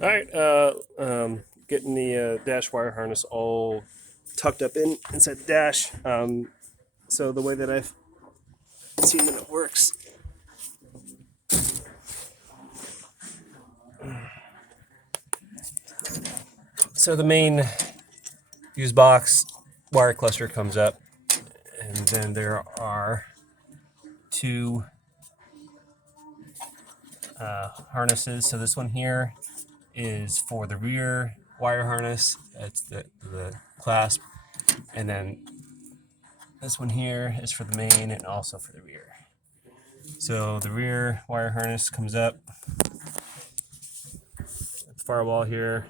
All right, getting the dash wire harness all tucked up inside the dash. So the way that I've seen that it works, so the main fuse box wire cluster comes up, and then there are two harnesses. So this one here is for the rear wire harness. That's the clasp, and then this one here is for the main and also for the rear. So the rear wire harness comes up at the firewall here,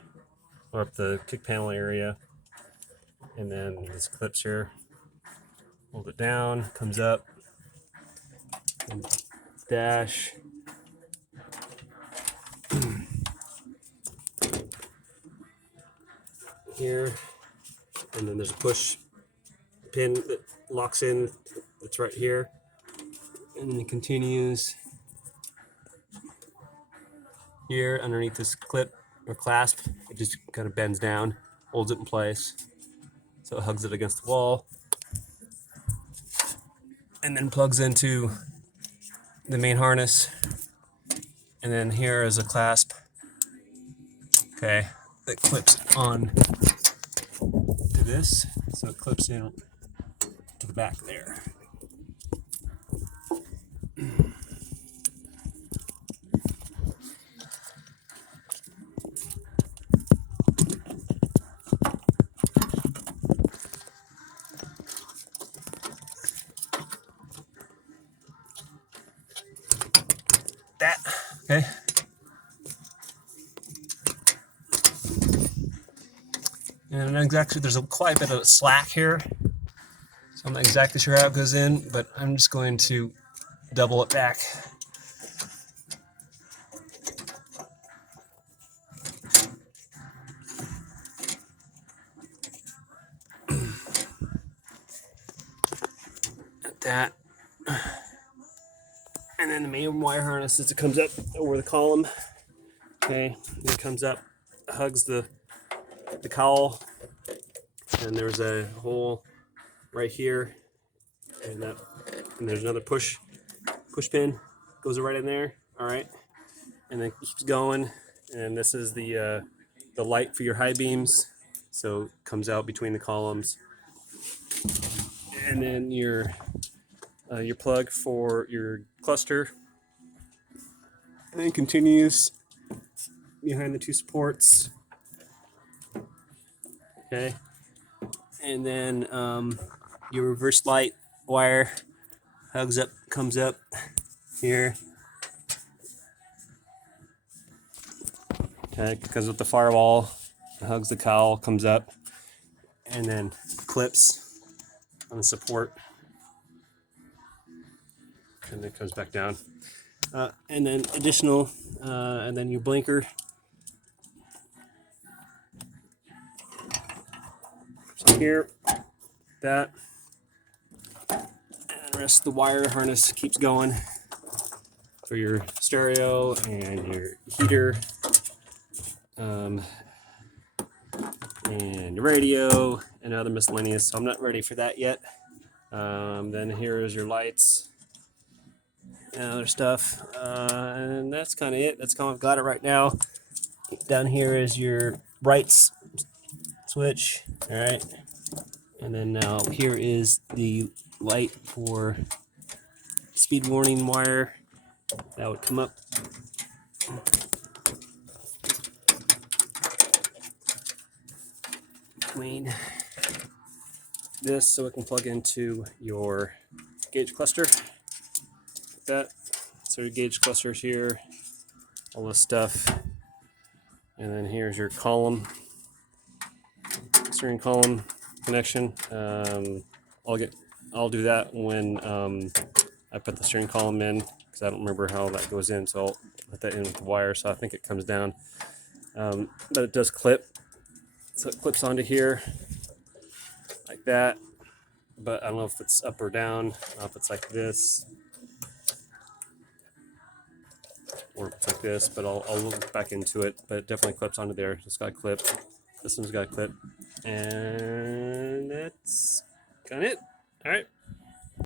or up the kick panel area, and then this clips here. Hold it down, comes up, and dash. Here, and then there's a push pin that locks in. That's right here, and then it continues here underneath this clip or clasp. It just kind of bends down, holds it in place, so it hugs it against the wall, and then plugs into the main harness. And then here is a clasp, okay, that clips on to this, so it clips in to the back there. That, okay. And exactly, there's quite a bit of slack here, so I'm not exactly sure how it goes in, but I'm just going to double it back. At that. And then the main wire harness, as it comes up over the column, okay, it comes up, hugs the cowl, and there's a hole right here, and there's another push pin, goes right in there. All right, and then keeps going, and this is the light for your high beams, so it comes out between the columns, and then your plug for your cluster, and then continues behind the two supports. Okay, and then your reverse light wire comes up here. Okay, because with the firewall, it hugs the cowl, comes up, and then clips on the support, and then comes back down. And then additional, and then your blinker. So here, that, and the rest of the wire harness keeps going for your stereo and your heater, and your radio and other miscellaneous. So I'm not ready for that yet. Then here is your lights and other stuff, and that's kind of it. That's kind of I've got it right now. Down here is your brights switch. All right, and then now here is the light for speed warning wire that would come up. Between this, so it can plug into your gauge cluster. Like that. So your gauge clusters here, all this stuff, and then here's your column, steering column connection. I'll do that when I put the steering column in, because I don't remember how that goes in. So I'll put that in with the wire. So I think it comes down, but it does clip. So it clips onto here like that. But I don't know if it's up or down. I don't know if it's like this. works like this, but I'll look back into it. But it definitely clips onto there. It's got a clip. This one's got a clip, and that's kind of it. All right.